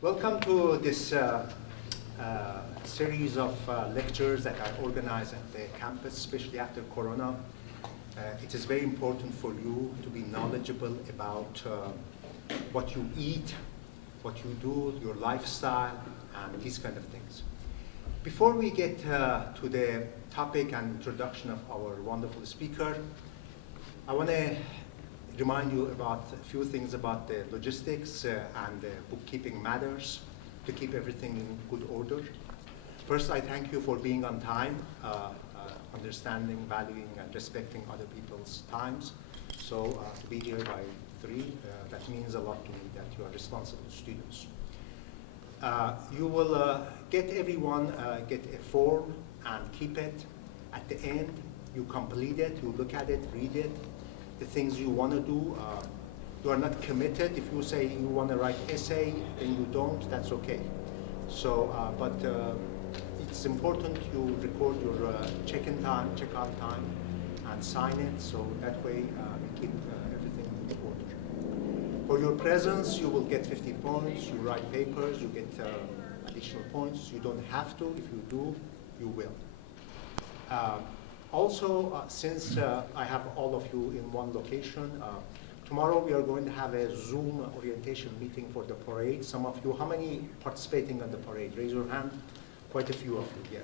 Welcome to this series of lectures that I organize at the campus, especially after Corona. It is very important for you to be knowledgeable about what you eat, what you do, your lifestyle, and these kind of things. Before we get to the topic and introduction of our wonderful speaker, I want to remind you about a few things about the logistics and the bookkeeping matters to keep everything in good order. First, I thank you for being on time, understanding, valuing, and respecting other people's times. So to be here by 3, that means a lot to me that you are responsible students. You will everyone get a form and keep it. At the end, you complete it, you look at it, read it. The things you want to do, you are not committed. If you say you want to write essay and you don't, that's okay. So, but it's important you record your check-in time, check-out time, and sign it, so that way we keep everything in order. For your presence, you will get 50 points. You write papers, you get additional points. You don't have to. If you do, you will. Also, since I have all of you in one location, tomorrow we are going to have a Zoom orientation meeting for the parade. Some of you, how many participating on the parade? Raise your hand. Quite a few of you, yeah.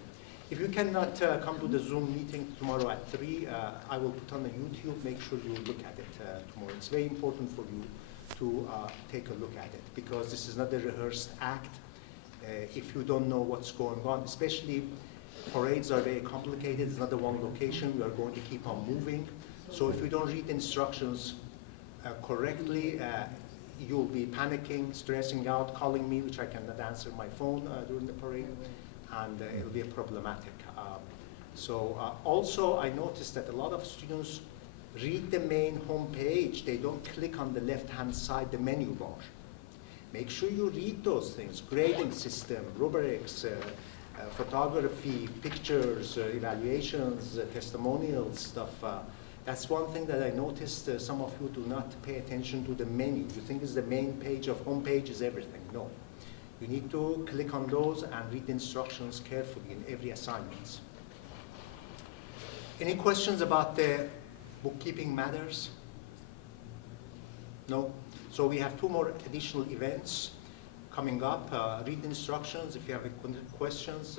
If you cannot come to the Zoom meeting tomorrow at 3, I will put on the YouTube. Make sure you look at it tomorrow. It's very important for you to take a look at it because this is not a rehearsed act. If you don't know what's going on, especially parades are very complicated. It's not the one location. We are going to keep on moving. So if you don't read instructions correctly, you'll be panicking, stressing out, calling me, which I cannot answer my phone during the parade, and it'll be problematic. Also, I noticed that a lot of students read the main home page. They don't click on the left-hand side, the menu bar. Make sure you read those things, grading system, rubrics, photography, pictures, evaluations, testimonials, stuff. That's one thing that I noticed. Some of you do not pay attention to the menu. You think it's the main page of home page is everything. No. You need to click on those and read the instructions carefully in every assignment. Any questions about the bookkeeping matters? No? So we have 2 more additional events coming up. Read the instructions. If you have questions,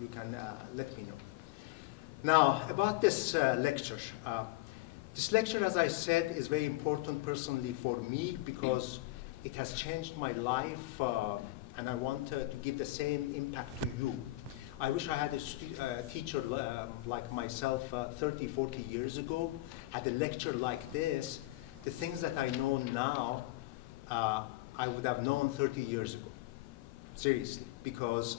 you can let me know. Now, about this lecture. This lecture, as I said, is very important personally for me because it has changed my life and I want to give the same impact to you. I wish I had a teacher like myself 30, 40 years ago, had a lecture like this. The things that I know now, I would have known 30 years ago, seriously, because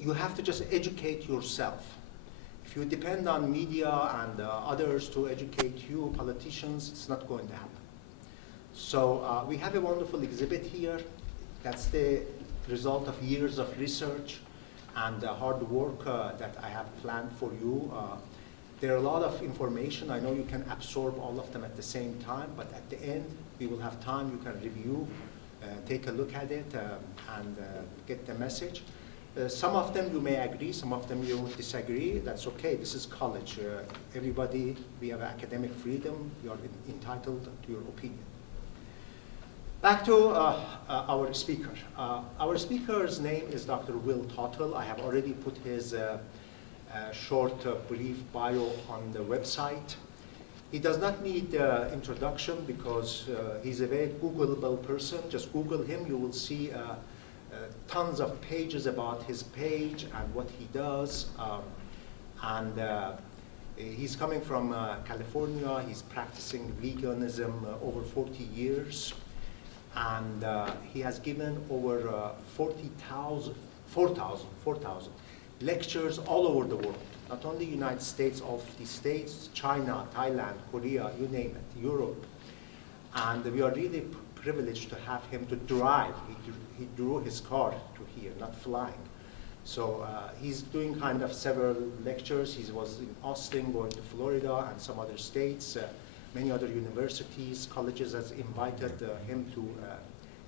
you have to just educate yourself. If you depend on media and others to educate you, politicians, it's not going to happen. So we have a wonderful exhibit here. That's the result of years of research and hard work that I have planned for you. There are a lot of information. I know you can absorb all of them at the same time, but at the end, we will have time. You can review, take a look at it, and get the message. Some of them you may agree, some of them you disagree. That's okay. This is college. Everybody, we have academic freedom. You are entitled to your opinion. Back to our speaker. Our speaker's name is Dr. Will Tuttle. I have already put his short, brief bio on the website. He does not need introduction because he's a very Googleable person. Just Google him. You will see tons of pages about his page and what he does. He's coming from California. He's practicing veganism over 40 years. And he has given over 4,000 lectures all over the world. Not only United States, all 50 states, China, Thailand, Korea, you name it, Europe. And we are really privileged to have him to drive. He drew his car to here, not flying. So he's doing kind of several lectures. He was in Austin, going to Florida and some other states. Many other universities, colleges has invited him to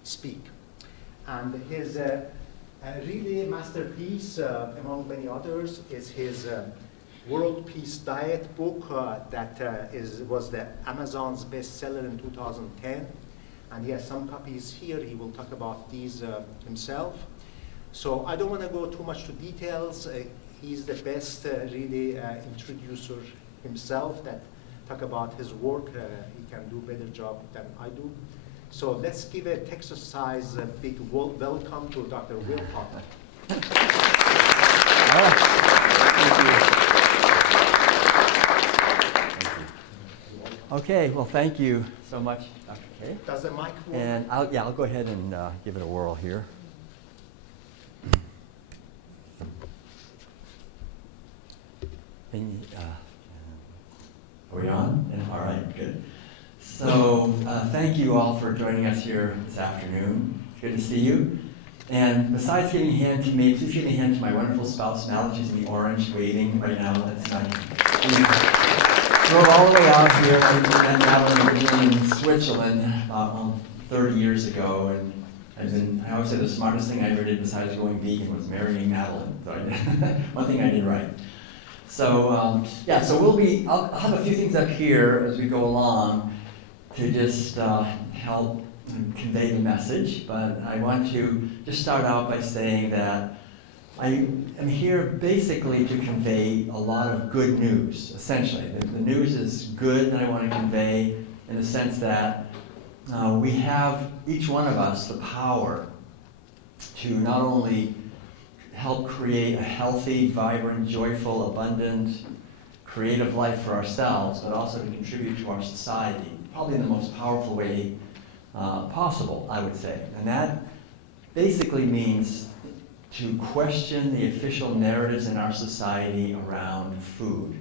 speak. And his really masterpiece, among many others, is his World Peace Diet book that was the Amazon's bestseller in 2010. And he has some copies here. He will talk about these himself. So I don't want to go too much to details. He's the best really introducer himself that talk about his work. He can do a better job than I do. So let's give a Texas-sized big welcome to Dr. Will Tuttle. Okay, well, thank you so much, Dr. K. Does the mic work? And I'll go ahead and give it a whirl here. Are we on? All right, good. So thank you all for joining us here this afternoon. It's good to see you. And besides giving a hand to me, please give a hand to my wonderful spouse, Mal. She's in the orange, waving right now. That's nice. We drove all the way out here. I met Madeline in Switzerland about 30 years ago. And I always say the smartest thing I ever did besides going vegan was marrying Madeline. So one thing I did right. So yeah, so I'll have a few things up here as we go along to just help convey the message, but I want to just start out by saying that I am here basically to convey a lot of good news, essentially. The news is good that I want to convey in the sense that we have, each one of us, the power to not only help create a healthy, vibrant, joyful, abundant, creative life for ourselves, but also to contribute to our society, probably in the most powerful way possible, I would say. And that basically means to question the official narratives in our society around food.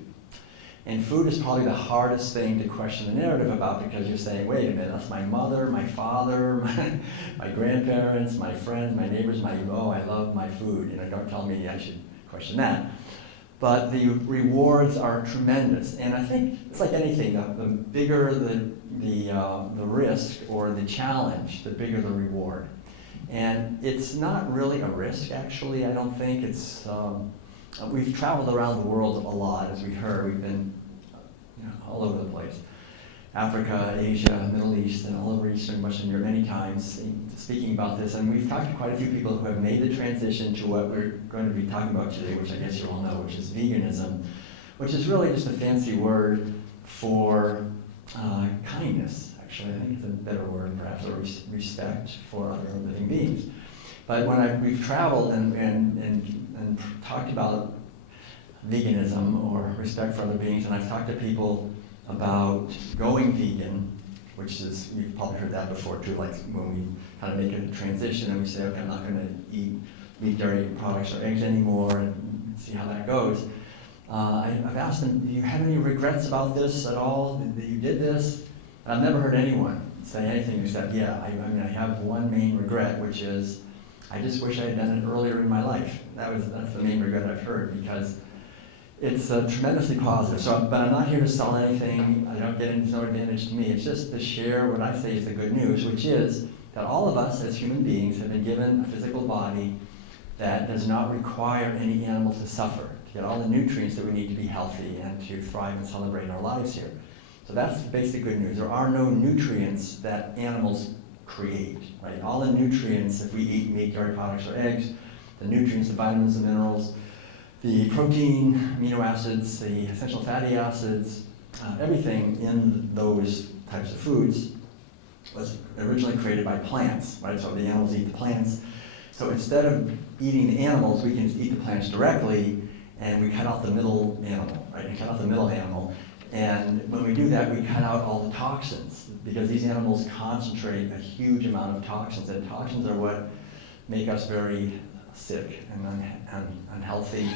And food is probably the hardest thing to question the narrative about, because you're saying, wait a minute, that's my mother, my father, my grandparents, my friends, my neighbors, I love my food. Don't tell me I should question that. But the rewards are tremendous. And I think it's like anything, the bigger the risk or the challenge, the bigger the reward. And it's not really a risk, actually. I don't think it's, we've traveled around the world a lot, as we heard. We've been all over the place. Africa, Asia, Middle East, and all over Eastern, Western Europe many times speaking about this. And we've talked to quite a few people who have made the transition to what we're going to be talking about today, which I guess you all know, which is veganism, which is really just a fancy word for kindness. Actually, I think it's a better word, perhaps, or respect for other living beings. But when we've traveled and talked about veganism or respect for other beings, and I've talked to people about going vegan, which is, you've probably heard that before too, like when we kind of make a transition and we say, okay, I'm not going to eat meat, dairy products or eggs anymore, and see how that goes. I've asked them, do you have any regrets about this at all, that you did this? And I've never heard anyone say anything except, yeah, I have one main regret, which is, I just wish I had done it earlier in my life. That's the main regret I've heard, because it's tremendously positive. But I'm not here to sell anything. I don't get no advantage to me. It's just to share what I say is the good news, which is that all of us as human beings have been given a physical body that does not require any animal to suffer, to get all the nutrients that we need to be healthy and to thrive and celebrate our lives here. So that's the basic good news. There are no nutrients that animals create, right? All the nutrients, if we eat meat, dairy products, or eggs, the nutrients, the vitamins, the minerals, the protein, amino acids, the essential fatty acids, everything in those types of foods was originally created by plants, right? So the animals eat the plants. So instead of eating the animals, we can just eat the plants directly, and we cut out the middle animal, right? We cut out the middle animal. And when we do that, we cut out all the toxins, because these animals concentrate a huge amount of toxins, and toxins are what make us very sick and unhealthy,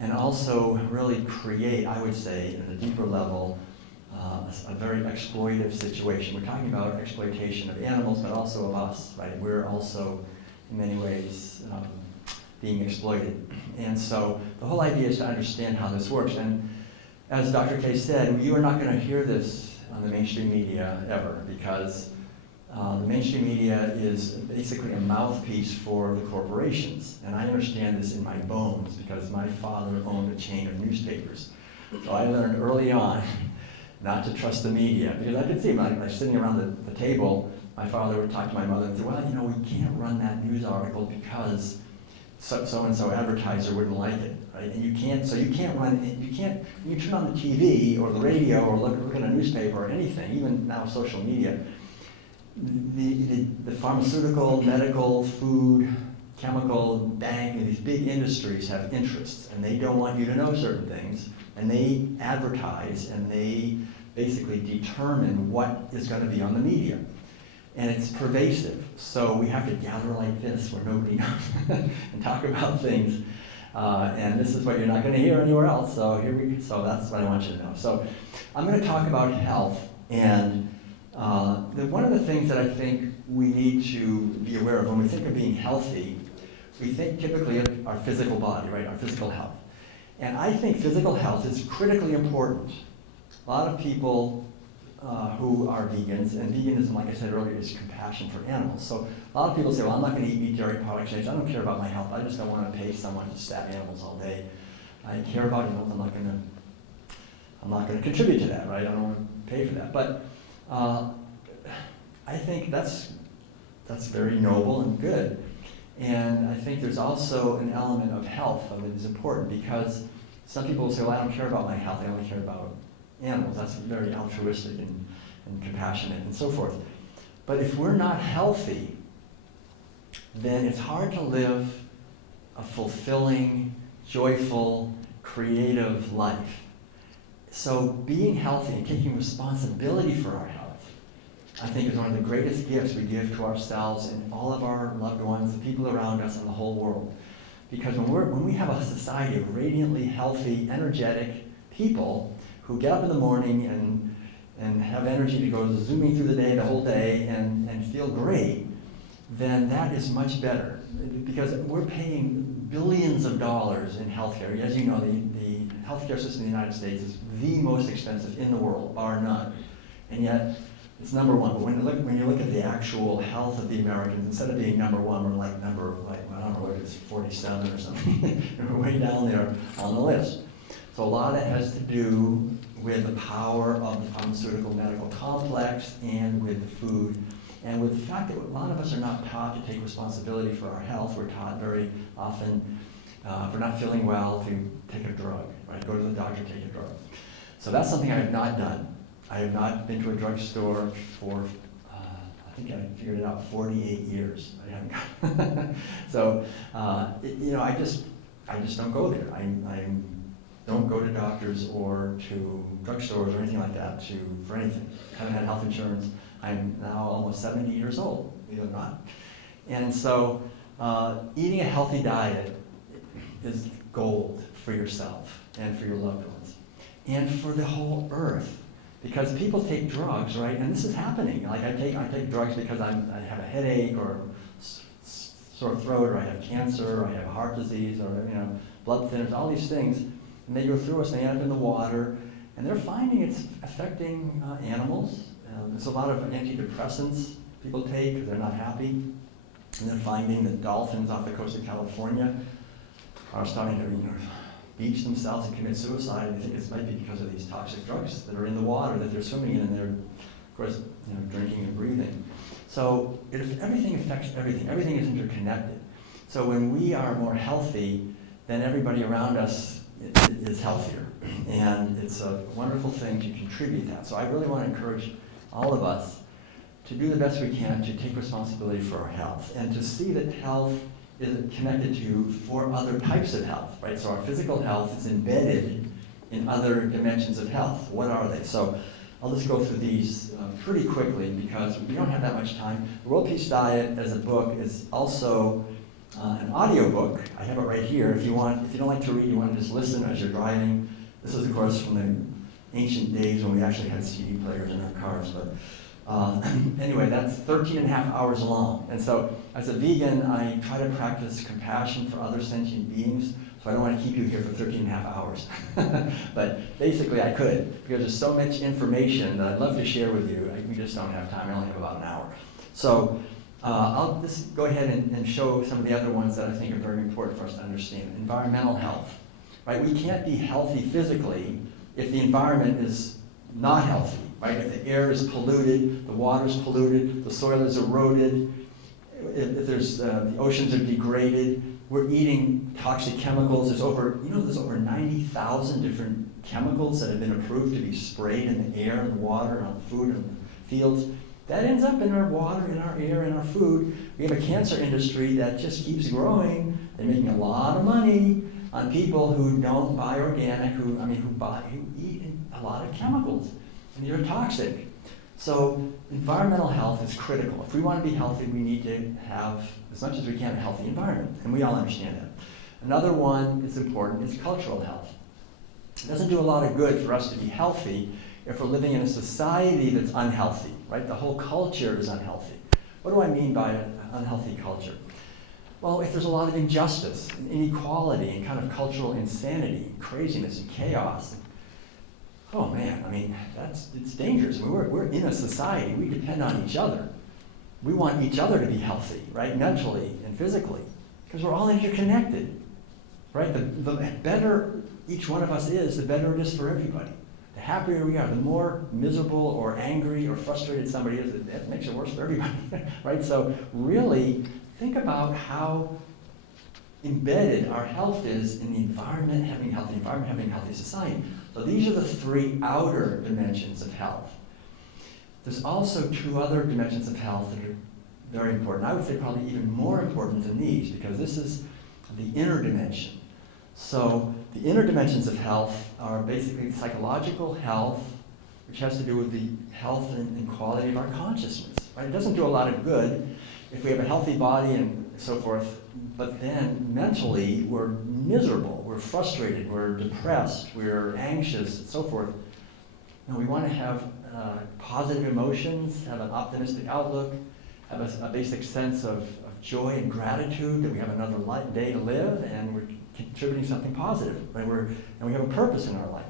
and also really create, I would say, at a deeper level, a very exploitative situation. We're talking about exploitation of animals, but also of us, right? We're also, in many ways, being exploited. And so the whole idea is to understand how this works. And as Dr. K said, you are not going to hear this on the mainstream media ever, because The mainstream media is basically a mouthpiece for the corporations, and I understand this in my bones because my father owned a chain of newspapers. So I learned early on not to trust the media, because I could see when I was sitting around the table, my father would talk to my mother and say, well, you know, we can't run that news article because so-and-so advertiser wouldn't like it, right? And you can't run, when you turn on the TV or the radio or look at a newspaper or anything, even now social media, the pharmaceutical, medical, food, chemical, banking, these big industries have interests, and they don't want you to know certain things, and they advertise, and they basically determine what is going to be on the media. And it's pervasive, so we have to gather like this where nobody knows and talk about things. And this is what you're not going to hear anywhere else, so so that's what I want you to know. So I'm going to talk about health, and one of the things that I think we need to be aware of when we think of being healthy, we think typically of our physical body, right, our physical health. And I think physical health is critically important. A lot of people who are vegans, and veganism, like I said earlier, is compassion for animals. So a lot of people say, well, I'm not going to eat meat, dairy products, I don't care about my health, I just don't want to pay someone to stab animals all day. I care about animals, I'm not going to contribute to that, right? I don't want to pay for that. But I think that's very noble and good. And I think there's also an element of health that is important, because some people will say, well, I don't care about my health, I only care about animals. That's very altruistic and compassionate and so forth. But if we're not healthy, then it's hard to live a fulfilling, joyful, creative life. So being healthy and taking responsibility for our health, I think, is one of the greatest gifts we give to ourselves and all of our loved ones, the people around us, and the whole world. Because when we have a society of radiantly healthy, energetic people who get up in the morning and have energy to go zooming through the day, the whole day, and feel great, then that is much better. Because we're paying billions of dollars in healthcare. As you know, the healthcare system in the United States is the most expensive in the world, bar none. And yet, it's number one. But when you look at the actual health of the Americans, instead of being number one, we're like I don't know, it's 47 or something. We're way down there on the list. So a lot of it has to do with the power of the pharmaceutical medical complex and with the food, and with the fact that a lot of us are not taught to take responsibility for our health. We're taught very often, if we're not feeling well, to take a drug, right? Go to the doctor, take a drug. So that's something I have not done. I have not been to a drugstore for, I think I figured it out, 48 years. I haven't. So, I just don't go there. I don't go to doctors or to drugstores or anything like that for anything. I haven't had health insurance. I'm now almost 70 years old, believe it or not. And so, eating a healthy diet is gold for yourself and for your loved ones and for the whole earth. Because people take drugs, right? And this is happening. Like I take drugs because I have a headache or sore throat, or I have cancer, or I have heart disease, or blood thinners, all these things. And they go through us, they end up in the water, and they're finding it's affecting animals. There's a lot of antidepressants people take because they're not happy. And they're finding that dolphins off the coast of California are starting to beach themselves and commit suicide, and I think it might be because of these toxic drugs that are in the water that they're swimming in, and they're, of course, drinking and breathing. So everything affects everything. Everything is interconnected. So when we are more healthy, then everybody around us is healthier, and it's a wonderful thing to contribute that. So I really want to encourage all of us to do the best we can to take responsibility for our health, and to see that health is connected to 4 other types of health, right? So our physical health is embedded in other dimensions of health. What are they? So I'll just go through these pretty quickly because we don't have that much time. The World Peace Diet as a book is also an audio book. I have it right here. If you don't like to read, you want to just listen as you're driving. This is, of course, from the ancient days when we actually had CD players in our cars, but anyway, that's 13 and a half hours long. And so as a vegan, I try to practice compassion for other sentient beings, so I don't want to keep you here for 13 and a half hours. But basically I could, because there's so much information that I'd love to share with you. We just don't have time. I only have about an hour. So I'll just go ahead and show some of the other ones that I think are very important for us to understand. Environmental health, right? We can't be healthy physically if the environment is not healthy, right? If the air is polluted, the water is polluted, the soil is eroded, if there's, the oceans are degraded, we're eating toxic chemicals. There's over 90,000 different chemicals that have been approved to be sprayed in the air and the water and on the food and the fields. That ends up in our water, in our air, in our food. We have a cancer industry that just keeps growing. They're making a lot of money on people who don't buy organic, who eat a lot of chemicals, and they're toxic. So environmental health is critical. If we want to be healthy, we need to have, as much as we can, a healthy environment, and we all understand that. Another one that's important is cultural health. It doesn't do a lot of good for us to be healthy if we're living in a society that's unhealthy, right? The whole culture is unhealthy. What do I mean by an unhealthy culture? Well, if there's a lot of injustice, and inequality, and kind of cultural insanity, and craziness, and chaos, oh man, I mean, it's dangerous. I mean, we're in a society, we depend on each other. We want each other to be healthy, right, mentally and physically, because we're all interconnected, right? The better each one of us is, the better it is for everybody. The happier we are, the more miserable or angry or frustrated somebody is, it makes it worse for everybody, right? So really, think about how embedded our health is in the environment, having a healthy environment, having a healthy society. So these are the three outer dimensions of health. There's also two other dimensions of health that are very important. I would say probably even more important than these, because this is the inner dimension. So the inner dimensions of health are basically psychological health, which has to do with the health and quality of our consciousness. Right? It doesn't do a lot of good if we have a healthy body and so forth, but then mentally we're miserable, we're frustrated, we're depressed, we're anxious, and so forth. We want to have positive emotions, have an optimistic outlook, have a basic sense of joy and gratitude that we have another day to live, and we're contributing something positive, right? And we have a purpose in our life.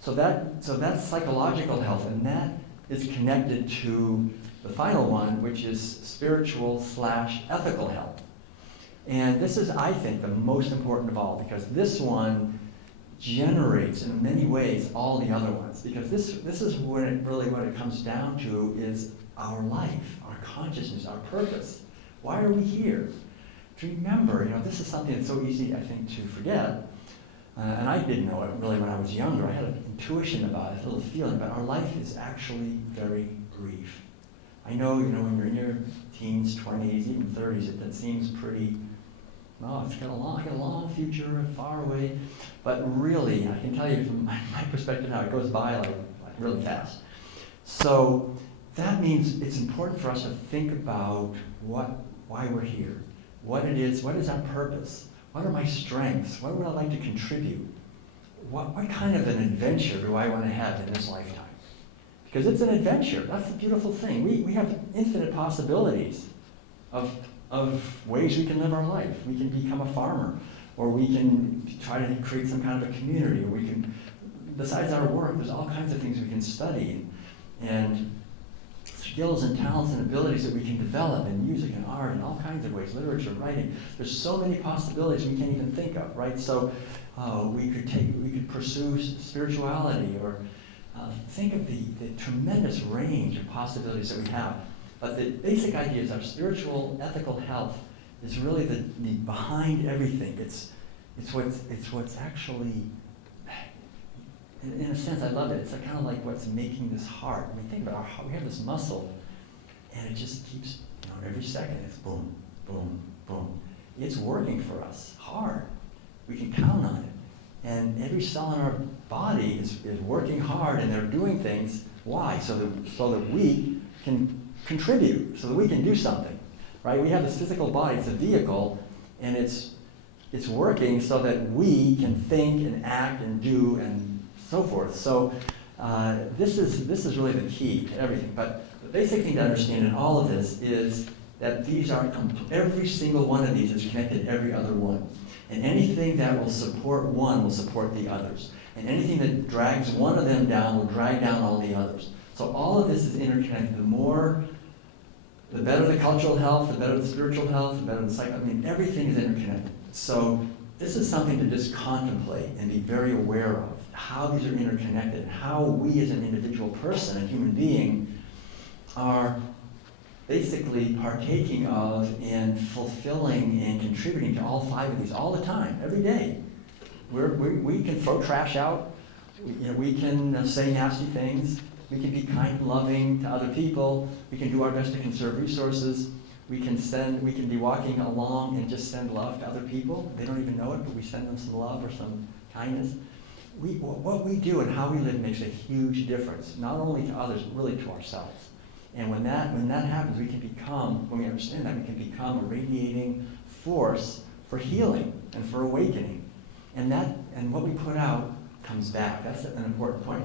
So that's psychological health, and that is connected to the final one, which is spiritual/ethical health. And this is, I think, the most important of all, because this one generates, in many ways, all the other ones. Because this is what it comes down to is our life, our consciousness, our purpose. Why are we here? To remember, this is something that's so easy, I think, to forget. And I didn't know it really when I was younger. I had an intuition about it, a little feeling, but our life is actually very brief. I know, when you're in your teens, 20s, even 30s, that seems pretty, it's got a long future, far away. But really, I can tell you from my perspective now, it goes by like really fast. So that means it's important for us to think about why we're here, what it is, what is our purpose, what are my strengths, what would I like to contribute, what kind of an adventure do I want to have in this lifetime? Because it's an adventure. That's the beautiful thing. We have infinite possibilities of ways we can live our life. We can become a farmer, or we can try to create some kind of a community, or we can, besides our work, there's all kinds of things we can study, and skills and talents and abilities that we can develop in music and art and all kinds of ways, literature, writing. There's so many possibilities we can't even think of, right? So we could pursue spirituality, or think of the tremendous range of possibilities that we have. But the basic idea is our spiritual, ethical health is really the behind everything. It's what's actually, in a sense, I love it. It's kind of like what's making this heart. I mean, think about how we have this muscle, and it just keeps, every second it's boom, boom, boom. It's working for us hard. We can count on it. And every cell in our body is working hard, and they're doing things. Why? So that we can contribute, so that we can do something, right? We have this physical body. It's a vehicle, and it's working so that we can think and act and do and so forth. So this is really the key to everything. But the basic thing to understand in all of this is that every single one of these is connected to every other one. And anything that will support one will support the others. And anything that drags one of them down will drag down all the others. So all of this is interconnected. The more The better the cultural health, the better the spiritual health, the better the psycho. I mean, everything is interconnected. So this is something to just contemplate and be very aware of, how these are interconnected, how we as an individual person, a human being, are basically partaking of and fulfilling and contributing to all 5 of these all the time, every day. We can throw trash out, we can say nasty things, we can be kind and loving to other people, we can do our best to conserve resources, we can be walking along and just send love to other people. They don't even know it, but we send them some love or some kindness. What we do and how we live makes a huge difference, not only to others, but really to ourselves. And when that happens, when we understand that, we can become a radiating force for healing and for awakening. And what we put out comes back. That's an important point.